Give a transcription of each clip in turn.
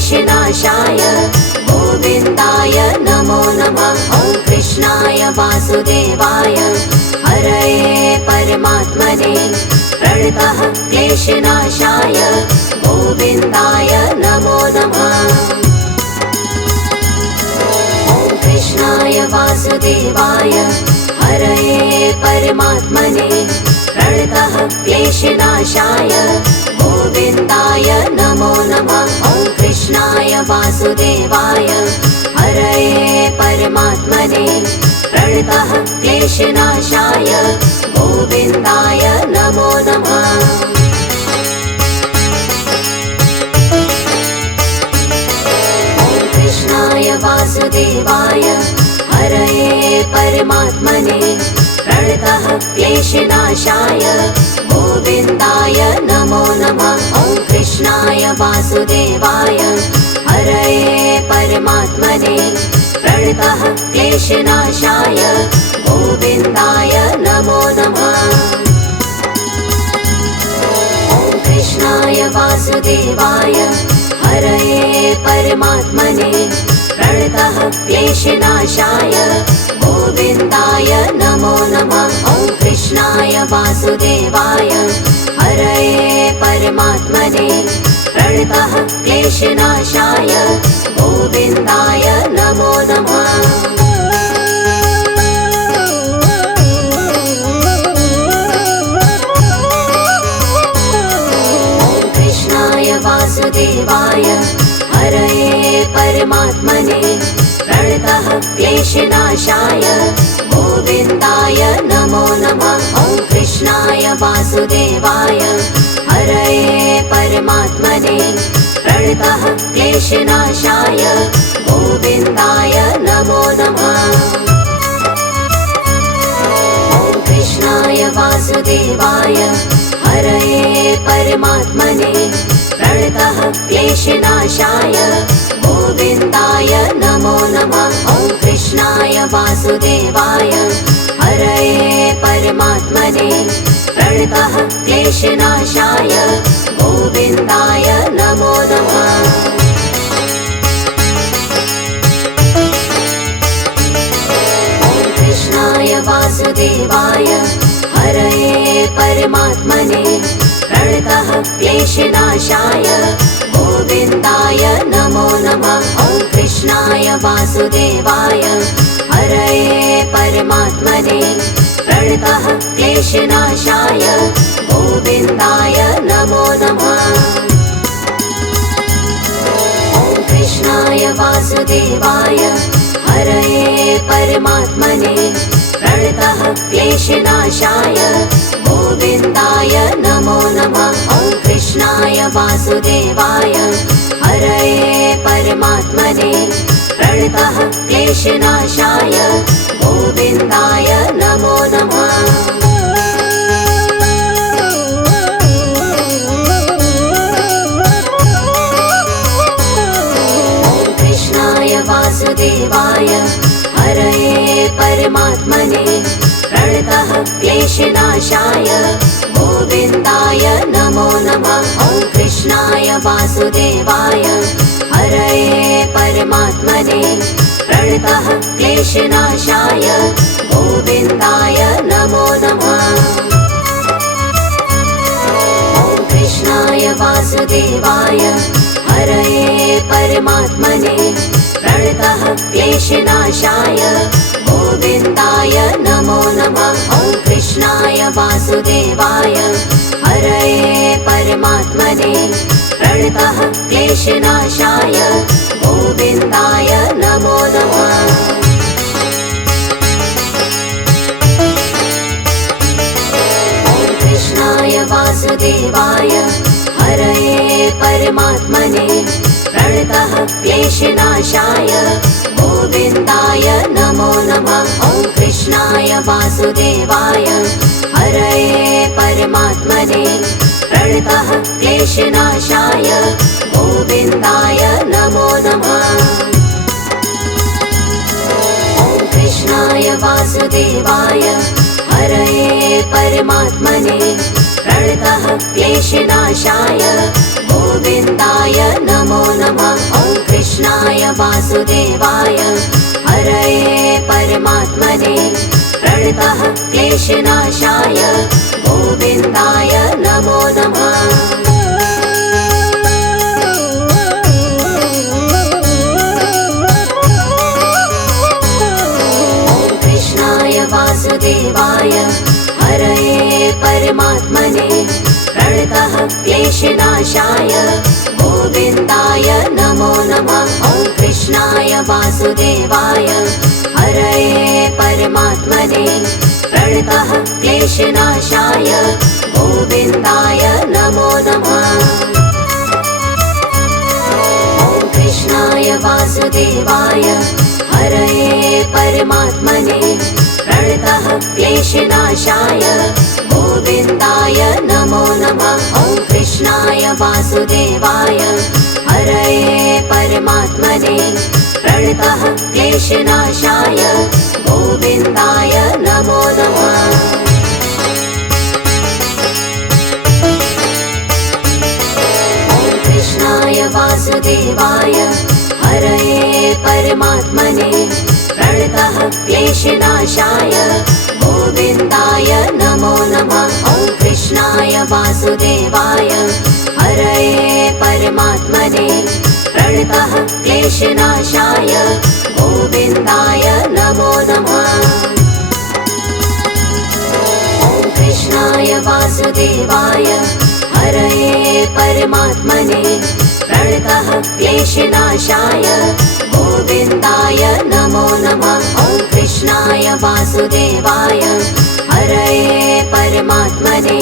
क्लेशनाशाय गोविन्दाय नमो नमः। ॐ कृष्णाय वासुदेवाय हरये परमात्मने प्रणतः क्लेशनाशाय गोविन्दाय नमो नमः। ॐ कृष्णाय वासुदेवाय हरये परमात्मने प्रणतः क्लेशनाशाय गोविन्दाय नमो नमः। ॐ कृष्णाय वासुदेवाय हरये परमात्मने प्रणतः क्लेशनाशाय गोविन्दाय नमो नमः। ॐ कृष्णाय वासुदेवाय हरये परमात्मने प्रणतः क्लेशनाशाय गोविन्दाय नमो नमः। ॐ कृष्णाय वासुदेवाय हरये परमात्मने प्रणतः क्लेशनाशाय गोविन्दाय नमो नमः। ॐ कृष्णाय वासुदेवाय हरये परमात्मने प्रणतः क्लेशनाशाय गोविन्दाय नमो नमः। ॐ कृष्णाय वासुदेवाय हरये परमात्मने प्रणतः क्लेशनाशाय गोविन्दाय नमो नमः। ॐ कृष्णाय वासुदेवाय हरये परमात्मने प्रणतः क्लेशनाशाय गोविन्दाय नमो नमः। ॐ कृष्णाय वासुदेवाय हरये परमात्मने प्रणतः क्लेशनाशाय गोविन्दाय नमो नमः। ॐ कृष्णाय वासुदेवाय हरये परमात्मने प्रणतः क्लेशनाशाय गोविन्दाय नमो नमः। ॐ कृष्णाय वासुदेवाय हरये परमात्मने प्रणतः क्लेशनाशाय गोविन्दाय नमो नमः। ॐ कृष्णाय वासुदेवाय हरये परमात्मने प्रणतः क्लेशनाशाय गोविन्दाय नमो नमः। ॐ कृष्णाय वासुदेवाय हरये परमात्मने प्रणतः क्लेशनाशाय गोविन्दाय नमो नमः। ॐ कृष्णाय वासुदेवाय हरये परमात्मने प्रणतः क्लेशनाशाय गोविन्दाय नमो नमः। ॐ कृष्णाय वासुदेवाय हरये परमात्मने प्रणतः क्लेशनाशाय गोविन्दाय नमो नमः। ॐ कृष्णाय वासुदेवाय हरये परमात्मने प्रणतः क्लेशनाशाय गोविन्दाय नमो नमः। ॐ कृष्णाय वासुदेवाय हरये परमात्मने प्रणतः क्लेशनाशाय गोविन्दाय नमो नमः। ॐ कृष्णाय वासुदेवाय हरये परमात्मने प्रणतः क्लेशनाशाय गोविन्दाय नमो नमः। ॐ कृष्णाय वासुदेवाय हरये परमात्मने प्रणतः क्लेशनाशाय गोविन्दाय नमो नमः। ॐ कृष्णाय वासुदेवाय हरये परमात्मने प्रणतः क्लेशनाशाय गोविन्दाय नमो नमः। ॐ कृष्णाय वासुदेवाय हरये परमात्मने प्रणतः क्लेशनाशाय गोविन्दाय नमो नमः। ॐ कृष्णाय वासुदेवाय हरये परमात्मने प्रणतः क्लेशनाशाय गोविन्दाय नमो नमः। वासुदेवाय हरये परमात्मने प्रणतः क्लेशनाशाय गोविन्दाय नमो नमः। वासुदेवाय हरये परमात्मने प्रणतः क्लेशनाशाय गोविन्दाय नमो नमः। ॐ कृष्णाय वासुदेवाय हरये परमात्मने प्रणतः क्लेशनाशाय गोविन्दाय नमो नमः। ॐ कृष्णाय वासुदेवाय हरये परमात्मने प्रणतः क्लेशनाशाय गोविन्दाय नमो नमः। ॐ कृष्णाय वासुदेवाय हरये परमात्मने प्रणतः क्लेशनाशाय गोविन्दाय नमो नमः। ॐ कृष्णाय वासुदेवाय हरये परमात्मने प्रणतः क्लेशनाशाय गोविन्दाय नमो नमः। ॐ कृष्णाय वासुदेवाय हरये परमात्मने प्रणतः क्लेशनाशाय गोविन्दाय नमो नमः। ॐ कृष्णाय वासुदेवाय हरये परमात्मने प्रणतः क्लेशनाशाय गोविन्दाय नमो नमः। ॐ कृष्णाय वासुदेवाय हरये परमात्मने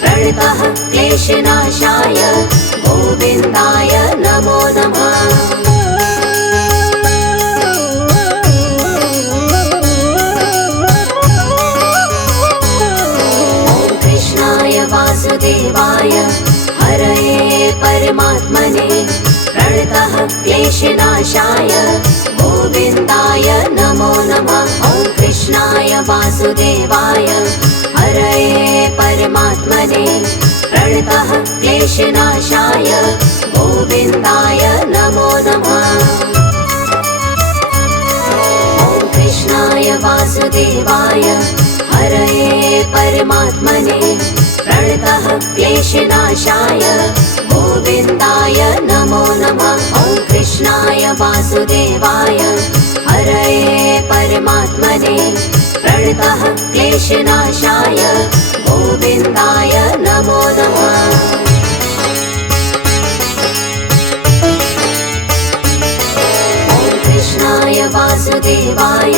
प्रणतः क्लेशनाशाय गोविन्दाय नमो नमः। ॐ कृष्णाय वासुदेवाय हरये परमात्मने प्रणतः क्लेशनाशाय गोविन्दाय नमो नमः। ॐ कृष्णाय वासुदेवाय हरये परमात्मने प्रणतः क्लेशनाशाय गोविन्दाय नमो नमः। ॐ कृष्णाय वासुदेवाय हरये परमात्मने प्रणतः क्लेशनाशाय गोविन्दाय नमो नमः। ॐ कृष्णाय वासुदेवाय हरये परमात्मने प्रणतः क्लेशनाशाय गोविन्दाय नमो नमः। ॐ कृष्णाय वासुदेवाय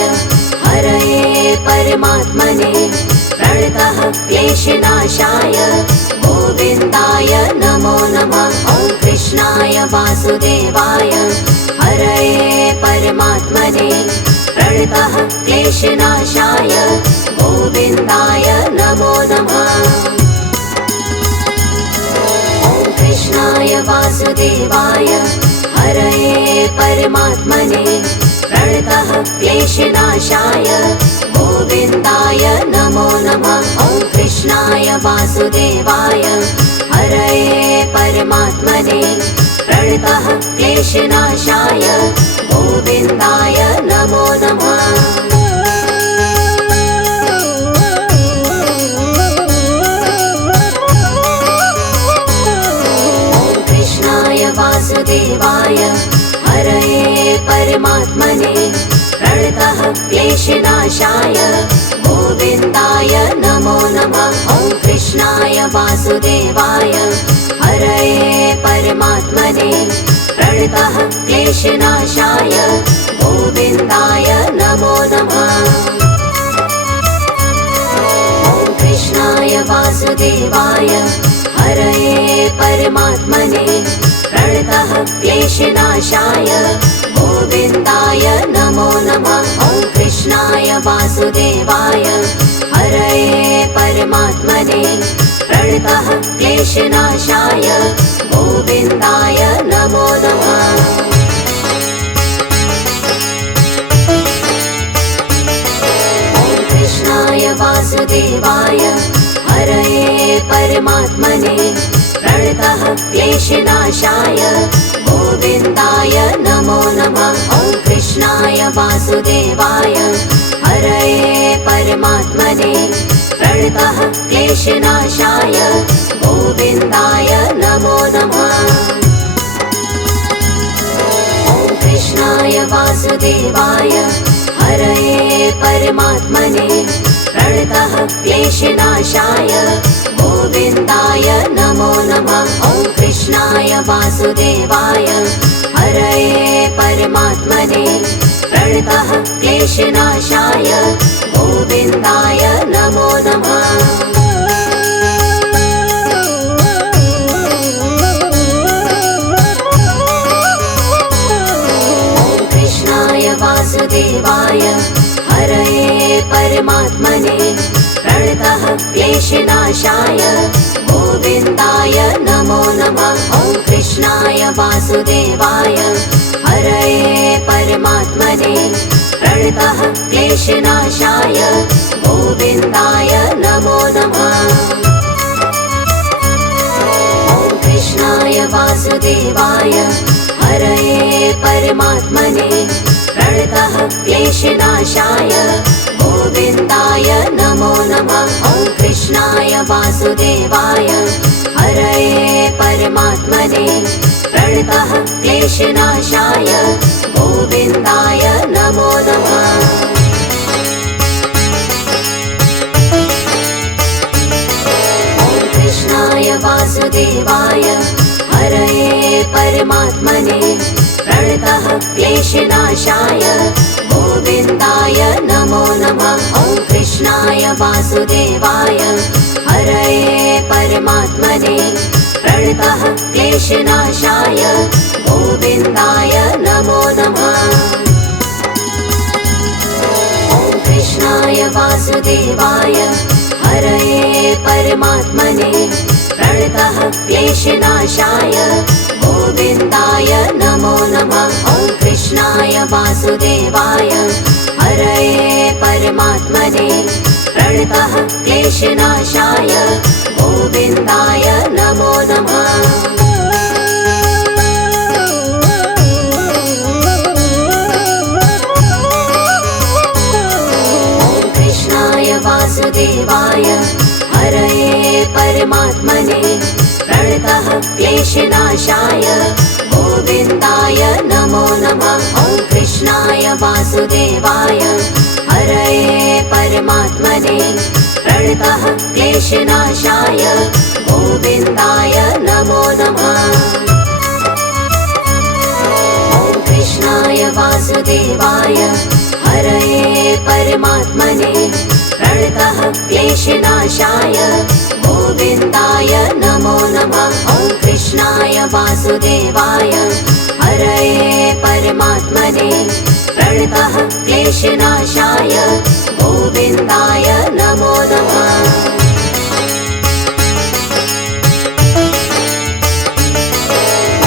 हरये परमात्मने प्रणतः क्लेशनाशाय गोविन्दाय नमो नमः। ॐ कृष्णाय वासुदेवाय हरये परमात्मने प्रणतः क्लेशनाशाय गोविन्दाय नमो नमः। ॐ कृष्णाय वासुदेवाय हरये परमात्मने प्रणतः क्लेशनाशाय गोविन्दाय नमो नमः। ॐ कृष्णाय वासुदेवाय हरये परमात्मने प्रणतः क्लेशनाशाय गोविन्दाय नमो नमः। ॐ कृष्णाय वासुदेवाय हरये परमात्मने प्रणतः क्लेशनाशाय गोविन्दाय नमो नमः। ॐ कृष्णाय वासुदेवाय हरये परमात्मने प्रणतः क्लेशनाशाय गोविन्दाय नमो नमः। ॐ कृष्णाय वासुदेवाय हरये परमात्मने प्रणतः क्लेशनाशाय गोविन्दाय नमो नमः। ॐ कृष्णाय वासुदेवाय हरये परमात्मने प्रणतः क्लेशनाशाय गोविन्दाय नमो नमः। ॐ कृष्णाय वासुदेवाय हरये परमात्मने प्रणतः क्लेशनाशाय गोविन्दाय नमो नमः। वासुदेवाय हरये परमात्मने प्रणतः क्लेशनाशाय गोविन्दाय नमो नमः। ॐ कृष्णाय वासुदेवाय हरये परमात्मने प्रणतः क्लेशनाशाय गोविन्दाय नमो नमः। ॐ कृष्णाय वासुदेवाय हरये परमात्मने प्रणतः क्लेशनाशाय गोविन्दाय नमो नमः। ॐ कृष्णाय वासुदेवाय हरये परमात्मने प्रणतः क्लेशनाशाय गोविन्दाय नमो नमः। ॐ कृष्णाय वासुदेवाय हरये परमात्मने प्रणतः क्लेशनाशाय गोविन्दाय नमो नमः। ॐ कृष्णाय वासुदेवाय हरये परमात्मने प्रणतः क्लेशनाशाय गोविन्दाय नमो नमः। ॐ कृष्णाय वासुदेवाय हरये परमात्मने प्रणतः क्लेशनाशाय गोविन्दाय नमो नमः। ॐ कृष्णाय वासुदेवाय हरये परमात्मने प्रणतः क्लेशनाशाय गोविन्दाय नमो नमः। ॐ कृष्णाय वासुदेवाय हरये परमात्मने प्रणतः क्लेशनाशाय गोविन्दाय नमो नमः। ॐ कृष्णाय वासुदेवाय हरये परमात्मने प्रणतः क्लेशनाशाय गोविन्दाय नमो नमः। ॐ कृष्णाय वासुदेवाय हरये परमात्मने प्रणतः क्लेशनाशाय गोविन्दाय नमो नमः। ॐ कृष्णाय वासुदेवाय हरये परमात्मने प्रणतः क्लेशनाशाय गोविन्दाय नमो नमः। ॐ कृष्णाय वासुदेवाय हरये परमात्मने प्रणतः क्लेशनाशाय गोविन्दाय नमो नमः। ॐ कृष्णाय वासुदेवाय हरये परमात्मने प्रणतः क्लेशनाशाय गोविन्दाय नमो नमः। ॐ कृष्णाय वासुदेवाय हरये परमात्मने प्रणतः क्लेशनाशाय गोविन्दाय नमो नमः।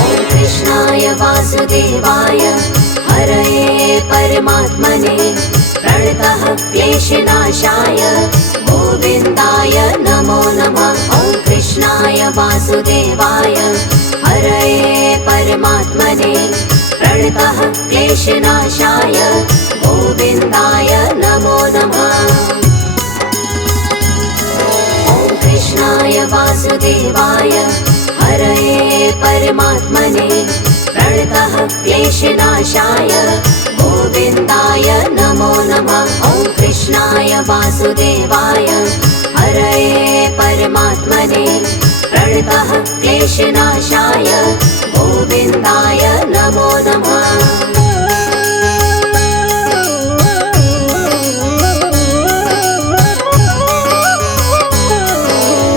ॐ कृष्णाय वासुदेवाय हरये परमात्मने प्रणतः क्लेशनाशाय गोविन्दाय नमो नमः। ॐ कृष्णाय वासुदेवाय हरये परमात्मने प्रणतः क्लेशनाशाय गोविन्दाय नमो नमः। ॐ कृष्णाय वासुदेवाय हरये परमात्मने प्रणतः क्लेशनाशाय गोविन्दाय नमो नमः। ॐ कृष्णाय वासुदेवाय हरये परमात्मने प्रणतः क्लेशनाशाय गोविन्दाय नमो नमः।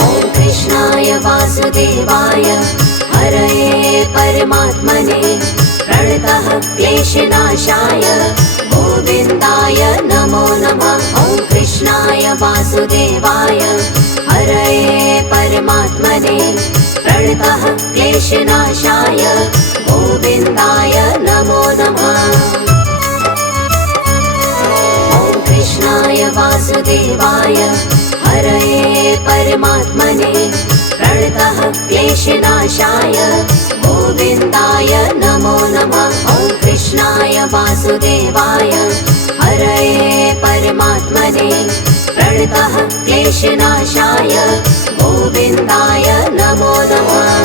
ॐ कृष्णाय वासुदेवाय हरये परमात्मने प्रणतः क्लेशनाशाय गोविन्दाय नमो नमः। ॐ कृष्णाय वासुदेवाय हरये परमात्मने प्रणतः क्लेशनाशाय गोविन्दाय नमो नमः। ॐ कृष्णाय वासुदेवाय हरये परमात्मने प्रणतः क्लेशनाशाय गोविन्दाय नमो नमः। ॐ कृष्णाय कृष्णाय वासुदेवाय हरये परमात्मने प्रणतः क्लेशनाशाय गोविन्दाय नमो नमः।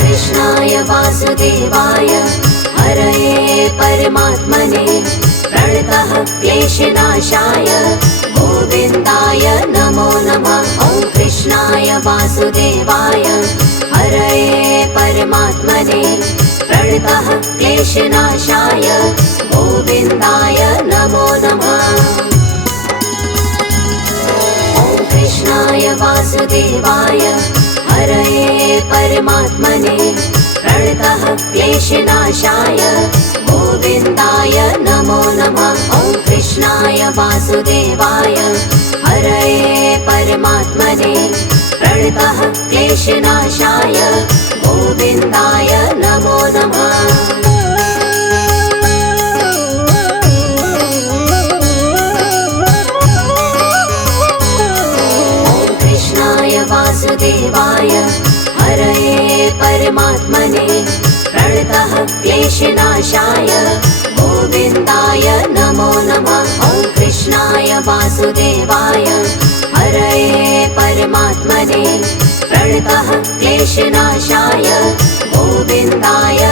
कृष्णाय वासुदेवाय हरये परमात्मने प्रणतः क्लेशनाशाय गोविन्दाय नमो नमः। ॐ कृष्णाय वासुदेवाय हरये परमात्मने प्रणतः क्लेशनाशाय गोविन्दाय नमो नमः। ॐ कृष्णाय वासुदेवाय हरये परमात्मने प्रणतः क्लेशनाशाय गोविन्दाय नमो नमः। ॐ कृष्णाय वासुदेवाय हरये परमात्मने प्रणतः क्लेशनाशाय गोविन्दाय नमो नमः। वासुदेवाय हरये परमात्मने प्रणतः क्लेशनाशाय गोविन्दाय नमो नमः। ॐ कृष्णाय वासुदेवाय हरये परमात्मने प्रणतः क्लेशनाशाय गोविन्दाय